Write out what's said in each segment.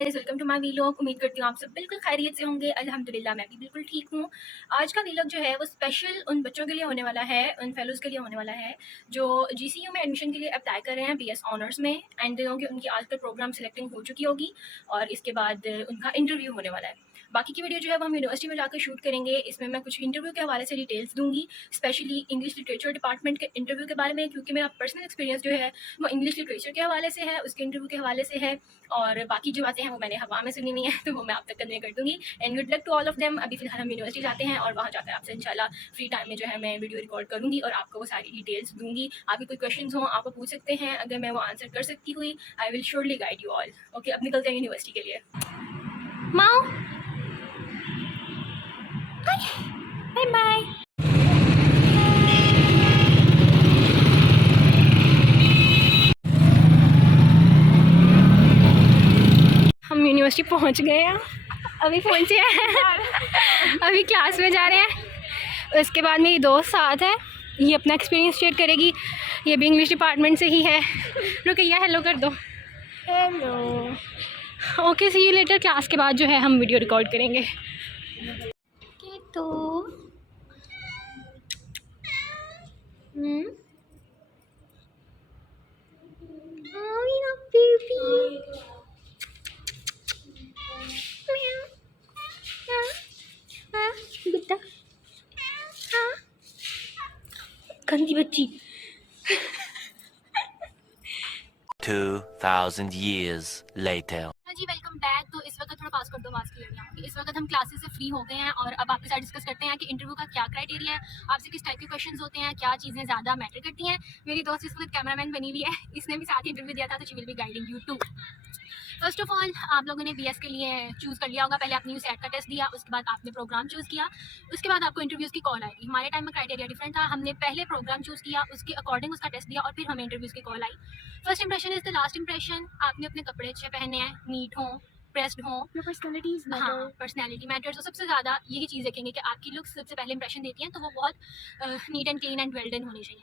Welcome to my vlog. उम्मीद करती हूँ आप सब बिल्कुल खैरियत से होंगे। अल्हम्दुलिल्लाह मैं भी बिल्कुल ठीक हूँ। आज का वीलॉग जो है वो स्पेशल उन बच्चों के लिए होने वाला है, उन फेलोज़ के लिए होने वाला है जो जीसीयू में एडमिशन के लिए अप्लाई कर रहे हैं बीएस ऑनर्स में। एंड क्योंकि उनकी आज तक प्रोग्राम सेलेक्टिंग हो चुकी होगी और इसके बाद उनका इंटरव्यू होने वाला है। बाकी की वीडियो जो है वो हम यूनिवर्सिटी में जाकर शूट करेंगे। इसमें मैं कुछ इंटरव्यू के हवाले से डिटेल्स दूंगी, स्पेशली इंग्लिश लिटरेचर डिपार्टमेंट के इंटरव्यू के बारे में, क्योंकि मेरा पर्सनल एक्सपीरियंस जो है वो इंग्लिश लिटरेचर के हवाले से है, उसके इंटरव्यू के हवाले से है। और बाकी जो बातें हैं वो मैंने हवा में सुनी नहीं है, तो वो मैं आप तक कन्वे कर दूंगी। And good luck to all of them. अभी फिलहाल हम यूनिवर्सिटी जाते हैं और वहाँ जाकर आपसे इंशाल्लाह फ्री टाइम में जो है मैं वीडियो रिकॉर्ड करूँगी और आपको वो सारी डिटेल्स दूंगी। आपके कोई क्वेश्चन हो आप पूछ सकते हैं, अगर मैं वो आंसर कर सकती हुई I will surely guide you all. Okay, अब निकलते हैं यूनिवर्सिटी के लिए। माओ बाय बाय। हम यूनिवर्सिटी पहुंच गए हैं, अभी पहुंचे हैं अभी क्लास में जा रहे हैं। उसके बाद मेरी दोस्त साथ है, ये अपना एक्सपीरियंस शेयर करेगी। ये भी इंग्लिश डिपार्टमेंट से ही है। रुकैया हेलो कर दो। Hello. Okay, see you later. Class के बाद जो है हम वीडियो रिकॉर्ड करेंगे। तो गंदी बच्ची। 2000 years later. जी वेलकम बैक। तो इस वक्त थोड़ा पास कर दो आवाज़ क्लियर नहीं। इस वक्त हम क्लासेस से फ्री हो गए हैं और अब आपके साथ डिस्कस करते हैं कि इंटरव्यू का क्या क्राइटेरिया है, आपसे किस टाइप के क्वेश्चंस होते हैं, क्या चीज़ें ज़्यादा मैटर करती हैं। मेरी दोस्त इस वक्त कैमरामैन बनी हुई है, इसने भी साथ इंटरव्यू दिया था, तो she will be guiding you too. First of all आप लोगों ने बीएस के लिए चूज़ कर लिया होगा। पहले आपने यूसेट का टेस्ट दिया, उसके बाद आपने प्रोग्राम चूज़ किया, उसके बाद आपको इंटरव्यूज़ की कॉल आएगी। हमारे टाइम में क्राइटेरिया डिफरेंट था, हमने पहले प्रोग्राम चूज़ किया, उसके अकॉर्डिंग उसका टेस्ट दिया और फिर हमें इंटरव्यूज़ की call I. First impression is the last impression. आपने अपने कपड़े अच्छे पहने हैं, नीट हों, प्रेस्ड हो, हाँ पर्सनैलिटी मैटर्स। तो सबसे ज़्यादा यही चीज़ देखेंगे कि आपकी लुक्स सबसे पहले इंप्रेशन देती हैं, तो वो बहुत neat and clean and well done होनी चाहिए।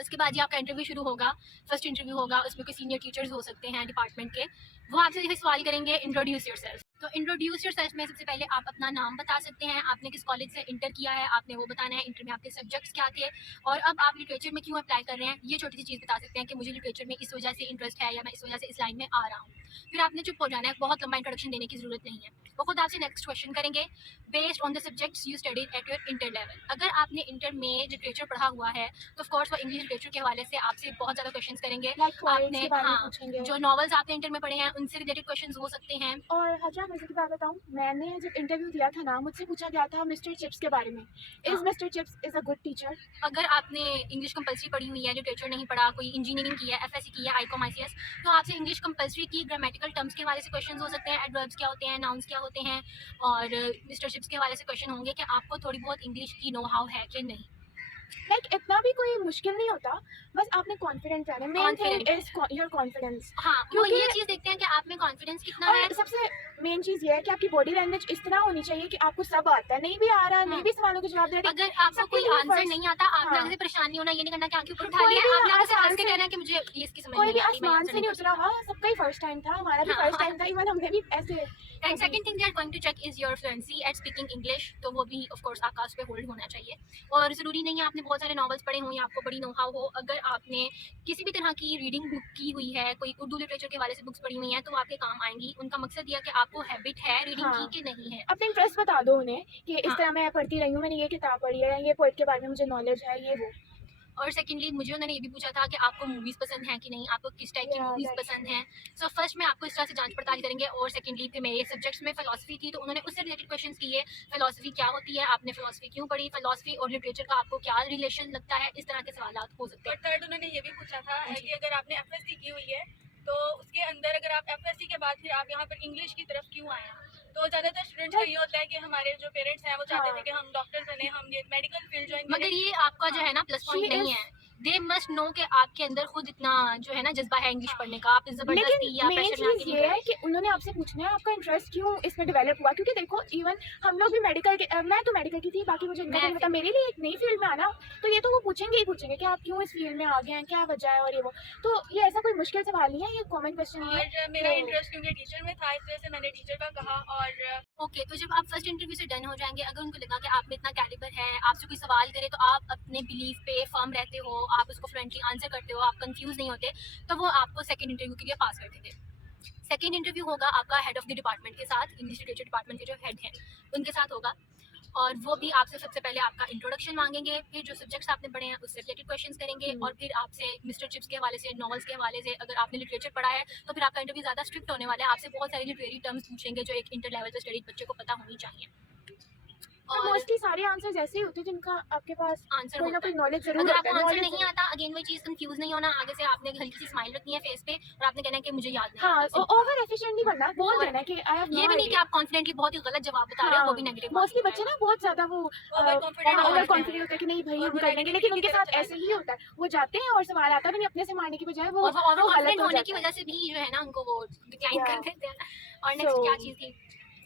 उसके बाद ये आपका इंटरव्यू शुरू होगा। फर्स्ट इंटरव्यू होगा, उसमें कोई सीनियर टीचर्स हो सकते हैं डिपार्टमेंट के, वो आपसे यही सवाल करेंगे इंट्रोड्यूस योरसेल्फ। तो इंट्रोड्यूस योरसेल्फ में सबसे पहले आप अपना नाम बता सकते हैं, आपने किस कॉलेज से इंटर किया है, आपने वो बताना है, इंटर में आपके सब्जेक्ट्स क्या थे और अब आप लिटरेचर में क्यों अप्लाई कर रहे हैं। ये छोटी सी चीज़ बता सकते हैं कि मुझे लिटरेचर में इस वजह से इंटरेस्ट है या मैं इस वजह से इस लाइन में आ रहा हूँ। फिर आपने चुप हो जाना है, बहुत लंबा इंट्रोडक्शन देने की जरूरत नहीं है। वो खुद आपसे नेक्स्ट क्वेश्चन करेंगे based on the subjects you studied at your inter level. अगर आपने इंटर में लिटरेचर पढ़ा हुआ है तो ऑफकोर्स वो इंग्लिश लिटरेचर के हवाले से आपसे बहुत ज़्यादा क्वेश्चंस करेंगे। आपने हाँ जो नॉवेल्स आपने इंटर में पढ़े हैं उनसे रिलेटेड क्वेश्चंस हो सकते हैं। और हजा मजे की बात बताऊँ, मैंने जब इंटरव्यू दिया था ना, मुझसे पूछा गया था मिस्टर चिप्स के बारे में। Is mister chips is a good teacher? अगर आपने इंग्लिश कंपलसरी पढ़ी हुई है, लिटरेचर नहीं पढ़ा, कोई इंजीनियरिंग की है, एफएससी की है, आईकॉम आईसीएस, तो आपसे इंग्लिश कंपलसरी की ग्रामेटिकल टर्म्स के हवाले से क्वेश्चंस हो सकते हैं, एडवर्ब्स क्या होते हैं, नाउन्स क्या होते हैं, और मिस्टर चिप्स के हवाले से क्वेश्चन होंगे कि आपको थोड़ी बहुत इंग्लिश की नो हाउ है कि नहीं। इतना भी कोई मुश्किल नहीं होता, बस आपने कॉन्फिडेंट रहना। Main thing is your confidence. हाँ, वो ये चीज़ देखते हैं कि आप में कॉन्फिडेंस कितना है। सबसे मेन चीज़ ये है कि आपकी बॉडी लैंग्वेज इस तरह होनी चाहिए कि आपको सब आता है, नहीं भी आ रहा, नहीं भी सवालों के जवाब दे रहे। अगर आपको कोई आंसर नहीं आता, आपने आगे से परेशान नहीं होना, ये नहीं करना कि आंखें ऊपर उठा लिया, आपने आगे से हंस के कहना है कि मुझे ये इसकी समझ नहीं आ रही। आसमान से नहीं उतरा हुआ, सबका ही फर्स्ट टाइम था, हमारा भी फर्स्ट टाइम था, इवन हमने भी ऐसे। And second thing they are going to check is your fluency at speaking English, तो वो भी ऑफ कोर्स आपका उस पे होल्ड होना चाहिए। और ज़रूरी नहीं है आपने बहुत सारे नॉवेल्स पढ़े हों या आपको बड़ी नो हाउ हो। अगर आपने किसी भी तरह की रीडिंग बुक की हुई है, कोई उर्दू लिटरेचर के हवाले से बुक्स पढ़ी हुई हैं, तो वो आपके काम आएंगी। उनका मकसद यह कि आपको हैबिट है रीडिंग की कि नहीं है। अपने इंटरेस्ट बता दो उन्हें कि इस तरह मैं पढ़ती रही हूँ, मैंने ये किताब पढ़ी है, ये पोएट के बारे में मुझे नॉलेज है, ये वो। और सेकेंडली मुझे उन्होंने ये भी पूछा था कि आपको मूवीज़ पसंद हैं कि नहीं, आपको किस टाइप की मूवीज़ पसंद हैं। सो फर्स्ट में आपको इस तरह से जांच पड़ताल करेंगे। और सेकेंडली फिर मेरे सब्जेक्ट्स में फिलॉसफी थी, तो उन्होंने उससे रिलेटेड क्वेश्चंस किए। फिलॉसफी क्या होती है, आपने फिलॉसफी क्यों पढ़ी, फिलॉसफी और लिटरेचर का आपको क्या रिलेशन लगता है, इस तरह के सवाल हो सकते हैं। और थर्ड उन्होंने ये भी पूछा था कि अगर आपने एफएससी की हुई है तो उसके अंदर अगर आप एफएससी के बाद फिर आप यहाँ पर इंग्लिश की तरफ क्यों आए। तो ज़्यादातर स्टूडेंट्स का ये होता है कि हमारे जो पेरेंट्स हैं वो चाहते थे कि हम डॉक्टर बने, हम ये मेडिकल फील्ड ज्वाइन करें। मगर ये आपका जो है ना प्लस पॉइंट नहीं है। दे मस्ट नो कि आपके अंदर खुद इतना जो है ना जज्बा है इंग्लिश पढ़ने का, आप जबरदस्ती या लेकिन मेन प्रेशर में आके चीज़ नहीं ये कर है कि उन्होंने आपसे पूछना है आपका इंटरेस्ट क्यों इसमें डेवलप हुआ, क्योंकि देखो इवन हम लोग भी मेडिकल के मैं तो मेडिकल की थी, बाकी मुझे इनका मैं नहीं पता, मेरे लिए एक नई फील्ड में आना, तो ये तो वो पूछेंगे ही पूछेंगे कि आप क्यों इस फील्ड में आ गए हैं, क्या वजह है और ये वो, तो ये ऐसा कोई मुश्किल सवाल नहीं है, ये कॉमन क्वेश्चन है। और मेरा तो- इंटरेस्ट क्योंकि टीचर में था, इस वजह से मैंने टीचर का कहा। और ओके, तो जब आप फर्स्ट इंटरव्यू से डन हो जाएंगे, अगर उनको लगा कि आप में इतना कैलिबर है, आपसे कोई सवाल करे तो आप अपने बिलीफ पे फर्म रहते हो, आप उसको फ्रेंडली आंसर करते हो, आप कंफ्यूज नहीं होते, तो वो आपको सेकंड इंटरव्यू के लिए पास कर देते। सेकंड इंटरव्यू होगा आपका हेड ऑफ द डिपार्टमेंट के साथ, इंग्लिश लिटरेचर डिपार्टमेंट के जो हेड हैं उनके साथ होगा, और वो भी आपसे सबसे पहले आपका इंट्रोडक्शन मांगेंगे, फिर जो सब्जेक्ट्स आपने पढ़े हैं उससे रिलेटेड क्वेश्चंस करेंगे, और फिर आपसे मिस्टर चिप्स के हवाले से, नॉवेल्स के हवाले से, अगर आपने लिटरेचर पढ़ा है तो फिर आपका इंटरव्यू ज़्यादा स्ट्रिक्ट होने वाला है, आपसे बहुत सारी लिटरेरी टर्म्स पूछेंगे जो एक इंटर लेवल पे स्टडीज बच्चे को पता होनी चाहिए। तो और मोस्टली सारे आंसर्स ऐसे ही होते हैं जिनका आपके पास आंसर कोई ना होता कोई है। नॉलेज जरूर अगर होता आपको है, आंसर knowledge नहीं आता, अगेन वही चीज़ कंफ्यूज नहीं होना, आगे से आपने हल्की सी स्माइल रखनी है फेस पे और आपने कहना है कि मुझे याद नहीं हाँ, आता। ओवर एफिशिएंट नहीं बनना, बोल देना कि आई हैव ये भी नहीं कि आप कॉन्फिडेंटली बहुत ही गलत जवाब बता रहे हो, वो भी नेगेटिव। मोस्टली बच्चे ना बहुत ज्यादा वो ओवर कॉन्फिडेंट ओवर कॉन्फिडेंट होते हैं कि नहीं भाई और हम वो कर लेंगे, लेकिन उनके साथ negativity ऐसे ही होता है, वो जाते हैं और सवाल आता भी नहीं, अपने से मारने की बजाय वो और वो ओवर गलत कॉन्फिडेंट हो होने की जाता है। वजह से भी जो है ना उनको वो डिक्लाइन Yeah. कर देते हैं। और नेक्स्ट So- क्या चीज़ थी,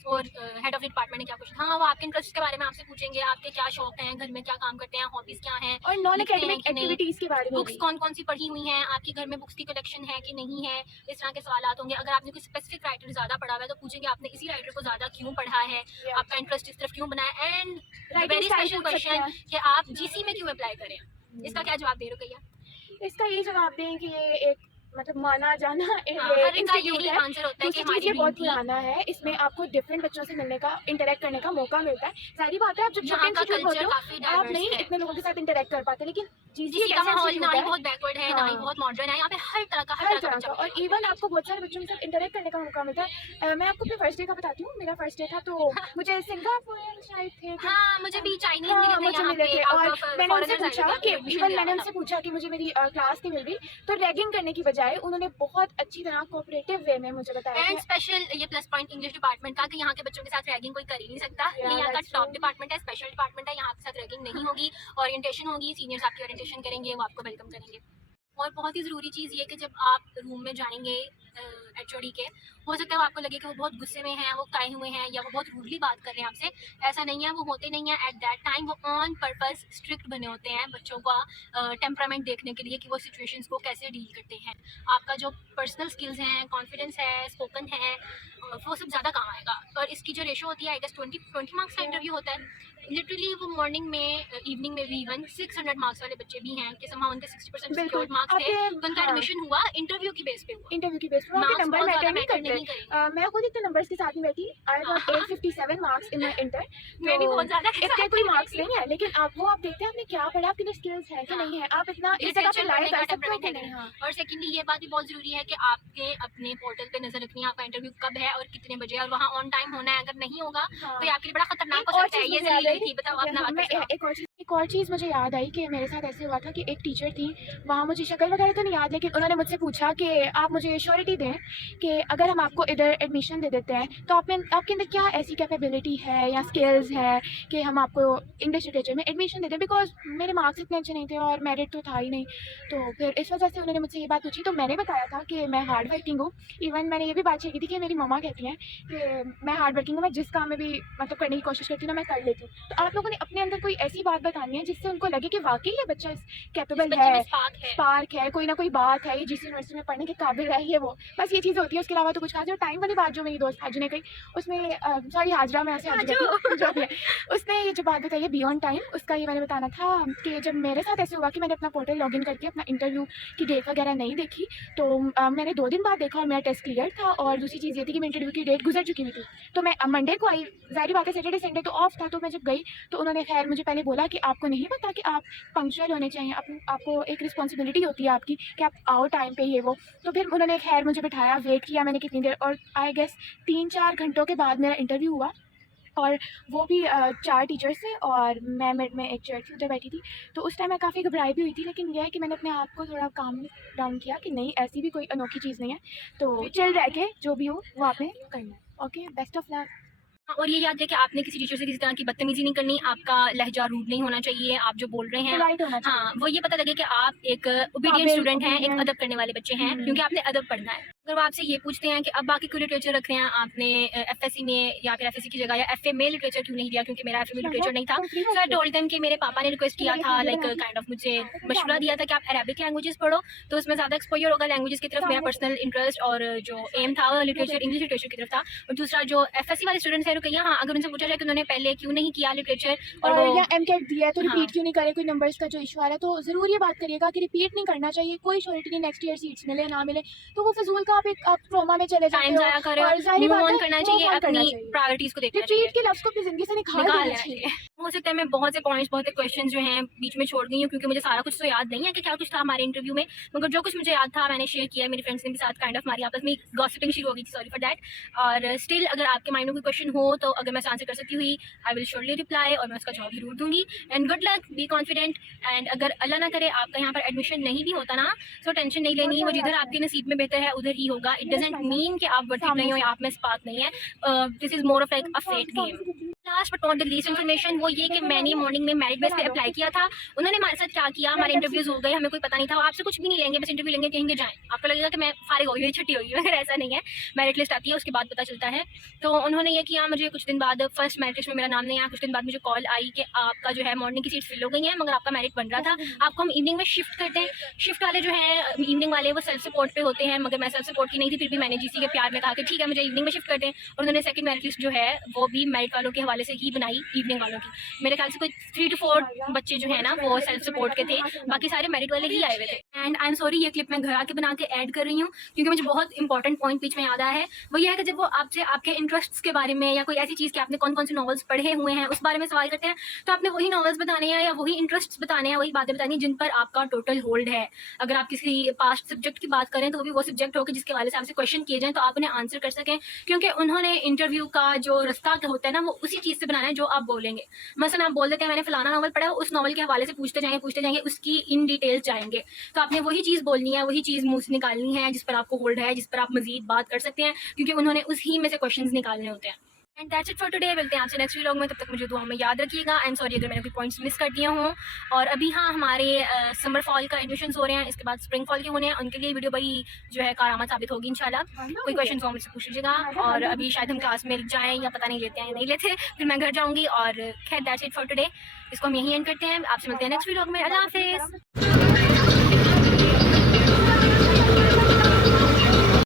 और हेड ऑफ डिपार्टमेंट ने क्या कुछ, हाँ वो आपके इंटरेस्ट के बारे में आपसे पूछेंगे, आपके क्या शौक हैं, घर में क्या काम करते हैं, हॉबीज क्या हैं, और नॉन लिखते हैं एकेडमिक कि नहीं, एक्टिविटीज के बारे में बुक्स भी। कौन कौन सी पढ़ी हुई हैं, आपके घर में बुक्स की कलेक्शन है कि नहीं है, इस तरह के सवाल होंगे। अगर आपने कोई स्पेसिफिक राइटर ज़्यादा पढ़ा हुआ है तो पूछेंगे आपने इसी राइटर को ज़्यादा क्यों पढ़ा है, Yeah. आपका इंटरेस्ट इस तरफ क्यों बना है, and Writing very style special पूछ सकते क्वेश्चन हैं। कि आप जीसी में क्यों अप्लाई करें। इसका क्या जवाब दे रहे हो भैया? इसका ये जवाब दें कि ये एक मतलब माना जाना हाँ, हर इनका इंस्टीट्यूट यही है। आंसर होता है कि दूसरी हमारी चीज़ ये बहुत ड्रीम थी। पुराना है, इसमें आपको डिफरेंट बच्चों से मिलने का, इंटरेक्ट करने का मौका मिलता है। सारी बात है, आप जब छोटे यहाँ का इंस्टीट्यूट होते कल्चर हो काफी आप डाइवर्स नहीं है। इतने लोगों के साथ इंटरेक्ट कर पाते, लेकिन जीसी का माहौल ना ही बहुत बैकवर्ड है, ना ही हाँ। बहुत मॉडर्न है, यहाँ पे हर तरह का हर तरह बच्चा का, और बैठा इवन आपको बहुत सारे बच्चों के साथ इंटरेक्ट करने का मौका मिलता है। मैं आपको अपने फर्स्ट डे का बताती हूँ, मेरा फर्स्ट डे था तो मुझे सिंगापुर शायद थे है। हाँ, मुझे भी चाइनीज हाँ, मिले थे मुझे यहाँ मिले पे, थे, out और of मैंने उनसे foreigners पूछा आए थे, कि admission इवन ले मैंने रहा उनसे था। पूछा कि मुझे मेरी क्लास नहीं मिल रही, तो रैगिंग करने की बजाय उन्होंने बहुत अच्छी तरह कोऑपरेटिव वे में मुझे बताया एंड कि स्पेशल ये प्लस पॉइंट इंग्लिश डिपार्टमेंट का कि यहाँ के बच्चों के साथ रैगिंग कोई कर ही नहीं सकता। ये यहाँ का that's टॉप true. डिपार्टमेंट है, स्पेशल डिपार्टमेंट है, यहाँ आपके साथ रैगिंग नहीं होगी, ओरिएंटेशन होगी, सीनियर्स आपकी ओरिएंटेशन करेंगे, वो आपको वेलकम करेंगे। और बहुत ही ज़रूरी चीज़ ये कि जब आप रूम में जाएंगे एचओडी के, हो सकता है वो आपको लगे कि वो बहुत गुस्से में हैं, वो काए हुए हैं, या वो बहुत रूडली बात कर रहे हैं आपसे। ऐसा नहीं है, वो होते नहीं है एट दैट टाइम, वो ऑन पर्पस स्ट्रिक्ट बने होते हैं बच्चों का टेम्परामेंट देखने के लिए कि वो सिचुएशंस को कैसे डील करते हैं। आपका जो पर्सनल स्किल्स हैं, कॉन्फिडेंस है, स्पोकन है, वो सब ज़्यादा काम आएगा। और इसकी जो रेशो होती है, आई गेस 20 मार्क्स का इंटरव्यू होता है। लिटरली वो मॉर्निंग में, इवनिंग में भी इवन 600 मार्क्स वाले बच्चे भी हैं कि somehow उनके 60% बिल्कुल सिक्योर्ड मार्क्स थे, आपके तो उनका हाँ, एडमिशन हुआ इंटरव्यू की बेस पे हुआ। इंटरव्यू की बेस पर आपके मार्क्स नंबर बहुत मैटर ज़्यादा नहीं मैटर करते। नहीं करेंगे। मैं खुद इतने नंबर्स के साथ ही बैठी, I got 857 marks in my inter. मैं भी बहुत ज़्यादा इतने कोई मार्क्स नहीं है, लेकिन आप देखते हैं आपने क्या पढ़ा, आपके अंदर स्किल्स हैं कि हाँ। नहीं है, आप इतना इस जगह पे लाए कर सकते हो कि नहीं। हाँ, और सेकेंडली ये बात भी बहुत जरूरी है कि आपके अपने पोर्टल पे नजर रखनी है आपका इंटरव्यू कब है और कितने बजे है, और वहाँ ऑन टाइम होना है। अगर नहीं होगा हाँ। तो ये आपके लिए बड़ा खतरनाक एक हो और सकता है। चीज़ ये मुझे याद जरूरी आई, थी, बताओ अपना मैं बात एक और चीज़ मुझे याद आई कि मेरे साथ ऐसे हुआ था कि एक टीचर थी, वहाँ मुझे शक्ल वगैरह तो नहीं याद, लेकिन उन्होंने मुझसे पूछा कि आप मुझे श्योरिटी दें कि अगर हम आपको इधर एडमिशन दे देते हैं तो आपके अंदर क्या ऐसी कैपेबिलिटी है या स्किल्स है कि हम आपको इंग्लिश लिटरेचर में एडमिशन दे दें, बिकॉज मेरे मार्क्स इतने अच्छे नहीं थे और मेरिट तो था ही नहीं। तो फिर इस वजह से उन्होंने मुझसे ये बात पूछी, तो मैंने बताया था कि मैं हार्ड वर्किंग हूँ। इवन मैंने ये भी बात शेयर की थी कि मेरी मम्मा कहती हैं कि मैं हार्ड वर्किंग हूँ, मैं जिस काम में भी मतलब करने की कोशिश करती हूँ ना मैं कर लेती हूँ। तो आप लोगों ने अपने अंदर कोई ऐसी बात बतानी है जिससे उनको लगे कि वाकई ये बच्चा कैपेबल है, स्पार्क है, कोई ना कोई बात है, ये जिस यूनिवर्सिटी में पढ़ने के काबिल है, ये वो बस ये चीज़ होती है। उसके अलावा तो कुछ खास। और टाइम वाली बात जो मेरी दोस्त हाजू ने कही, उसमें सॉरी हाजरा, मैं ऐसे हाजू कहती हूँ, जो भी है, उसने ये जो बात बताई है बियॉन्ड टाइम, उसका ये मैंने बताना था कि जब मेरे साथ ऐसे हुआ कि मैंने अपना पोर्टल लॉगिन करके अपना इंटरव्यू की डेट वगैरह नहीं देखी, तो मैंने 2 दिन बाद देखा और मेरा टेस्ट क्लियर था। और दूसरी चीज़ ये थी कि मेरी इंटरव्यू की डेट गुजर चुकी हुई थी। तो मैं मंडे को आई, ज़ाहिर बात है सैटरडे संडे तो ऑफ था, तो मैं जब गई तो उन्होंने खैर मुझे पहले बोला कि आपको नहीं पता कि आप पंक्चुअल होने चाहिए, आपको एक रिस्पॉन्सिबिलिटी होती है आपकी कि आप आओ टाइम पे, ये वो। तो फिर उन्होंने खैर मुझे बिठाया, वेट किया मैंने कितनी देर, और आई गेस 3-4 घंटों के बाद मेरा इंटरव्यू हुआ। और वो भी 4 टीचर्स थे और मैं मिड में एक चेयर थी, उधर बैठी थी। तो उस टाइम मैं काफ़ी घबराई भी हुई थी, लेकिन यह है कि मैंने अपने आप को थोड़ा काम डाउन किया कि नहीं, ऐसी भी कोई अनोखी चीज़ नहीं है, तो चिल रह के जो भी हो वो आपने करना है। Okay, best of luck. और ये याद है कि आपने किसी टीचर से किसी तरह की बदतमीजी नहीं करनी, आपका लहजा रूड नहीं होना चाहिए, आप जो बोल रहे हैं पोलाइट होना चाहिए। हाँ वो ये पता लगे कि आप एक ओबीडियंट काबिल, स्टूडेंट हैं, एक obedient। अदब करने वाले बच्चे हैं, क्योंकि आपने अदब पढ़ना है। अगर वो आपसे ये पूछते हैं कि अब बाकी क्यों लिटरेचर रख रहे हैं आपने एफएससी में या फिर एफएससी की जगह या एफए में लिटरेचर क्यों नहीं दिया, क्योंकि मेरा एफए में लिटरेचर नहीं था, सो आई टोल्ड देम कि मेरे पापा ने रिक्वेस्ट किया था, लाइक काइंड ऑफ मुझे मशवरा दिया था कि आप अरेबिक लैंग्वेजेस पढ़ो, तो उसमें ज़्यादा एक्सपोजर होगा लैंग्वेजेस की तरफ। मेरा पर्सनल इंटरेस्ट और जो एम था वो लिटरेचर, इंग्लिश लिटरेचर की तरफ था। और दूसरा जो एफएससी वाले स्टूडेंट्स हैं रुकैया, हाँ अगर उनसे पूछा जाए कि उन्होंने पहले क्यों नहीं किया लिटरेचर और वो या एमकेट दिया है तो हाँ। रिपीट क्यों नहीं करे, कोई नंबर्स का जो इशू आ रहा है तो ज़रूर ये बात करिएगा कि रिपीट नहीं करना चाहिए, कोई श्योरिटी नहीं नेक्स्ट ईयर सीट्स मिले ना मिले, तो वो फजूल का आप ट्रॉमा में चले जाते टाइम हो। ज़ाया करें, और जाहिर मूव बात ऑन है, करना move चाहिए, on करना अपनी चाहिए। प्रायोरिटीज़ को देखना चाहिए, रिपीट के लफ्ज़ को अपनी ज़िंदगी से निकाल निकाल देना लेना चाहिए। चाहिए। हो सकता है मैं बहुत से पॉइंट्स, बहुत से क्वेश्चन जो हैं बीच में छोड़ गई हूँ, क्योंकि मुझे सारा कुछ तो याद नहीं है कि क्या कुछ था हमारे इंटरव्यू में, मगर जो कुछ मुझे याद था मैंने शेयर किया। मेरे फ्रेंड्स ने भी साथ काइंड ऑफ हमारी आपस में गॉसिपिंग शुरू हो गई थी, सॉरी फॉर दैट। और स्टिल अगर आपके माइंड में कोई क्वेश्चन हो तो अगर मैं आंसर कर सकती हुई, आई विल श्योरली रिप्लाई, और मैं उसका जवाब जरूर दूंगी। And good luck, be confident, and अगर अल्लाह ना करे आपका यहाँ पर एडमिशन नहीं भी होता ना, सो टेंशन नहीं लेनी, वो जिधर आपके नसीब में बेहतर है उधर ही होगा। इट डजेंट मीन कि आप वर्थ इट नहीं हो या आप में स्पार्क नहीं है। This is more of like a fate game. Last but not the least information वो ये कि मैंने मॉर्निंग में मेरिट बेस पे अप्लाई किया था। उन्होंने हमारे साथ क्या किया, हमारे इंटरव्यूज हो गए, हमें कोई पता नहीं था, वो आपसे कुछ भी नहीं लेंगे, बस इंटरव्यू लेंगे, कहेंगे जाएं। आपको लगेगा कि मैं फारिग हो गई, छुट्टी होगी, मगर ऐसा नहीं है। मेरिट लिस्ट आती है, उसके बाद पता चलता है। तो उन्होंने ये किया, मुझे कुछ दिन बाद फर्स्ट मेरिट लिस्ट में मेरा नाम नहीं आया, कुछ दिन बाद मुझे कॉल आई कि आपका जो है मॉर्निंग की सीट फिल हो गई है, मगर आपका मेरिट बन रहा था, आपको हम इवनिंग में शिफ्ट करते हैं। शिफ्ट वाले जो है इवनिंग वाले वो सेल्फ सपोर्ट पे होते हैं, मगर मैं सेल्फ सपोर्ट की नहीं थी, फिर भी मैंने जीसी के प्यार में कहा कि ठीक है मुझे इवनिंग में शिफ्ट करते हैं। और उन्होंने सेकंड मेरिट लिस्ट जो है वो भी मेरिट वालों के हवाले से ही बनाई, इवनिंग वालों की। मेरे ख्याल से कोई 3 to 4 बच्चे जो है ना वो सेल्फ सपोर्ट के थे, बाकी सारे मेरिट वाले ही आए हुए थे। एंड आई एम सॉरी, ये क्लिप मैं घर आके बना के ऐड कर रही हूँ, क्योंकि मुझे बहुत इंपॉर्टेंट पॉइंट बीच में याद आया है। वो ये है कि जब वो आपसे आपके इंटरेस्ट्स के बारे में या कोई ऐसी चीज़ कि आपने कौन कौन से नॉवेल्स पढ़े हुए हैं उस बारे में सवाल करते हैं, तो आपने वही नॉवेल्स बताने हैं या वही इंटरेस्ट्स बताने हैं, वही बातें बतानी जिन पर आपका टोटल होल्ड है। अगर आप किसी पास्ट सब्जेक्ट की बात करें तो वो भी वो सब्जेक्ट हो कि जिसके वाले से आपसे क्वेश्चन किए जाएं तो आप उन्हें आंसर कर सकें, क्योंकि उन्होंने इंटरव्यू का जो रास्ता होता है ना वो उसी चीज़ से बनाना है जो आप बोलेंगे। मसलन आप बोल देते हैं मैंने फलाना नॉवल पढ़ा, उस नॉवल के हवाले से पूछते जाएंगे, उसकी इन डिटेल्स जाएंगे, तो आपने वही चीज़ बोलनी है, वही चीज़ मुंह से निकालनी है जिस पर आपको होल्ड है, जिस पर आप मजीद बात कर सकते हैं, क्योंकि उन्होंने उसी में से क्वेश्चंस निकालने होते हैं। And that's it for today. मिलते हैं आपसे नेक्स्ट व्लॉग में, तब तक मुझे दुआ में याद रखिएगा। एंड सॉरी अगर मैंने कोई पॉइंट्स मिस कर दिए हों। और अभी हाँ हमारे समर फॉल का एडमिशन्स हो रहे हैं, इसके बाद स्प्रिंग फॉल के होने हैं, उनके लिए वीडियो बड़ी जो है कारआमद साबित होगी इंशाल्लाह। कोई क्वेश्चन हो मुझसे पूछ लीजिएगा। और अभी शायद हम क्लास में जाएँ या पता नहीं लेते हैं नहीं लेते, फिर मैं घर जाऊँगी। और खैर दैट्स इट फॉर टुडे, इसको हम यहीं एंड करते हैं। आपसे मिलते हैं नेक्स्ट व्लॉग में। अल्लाह हाफिज़।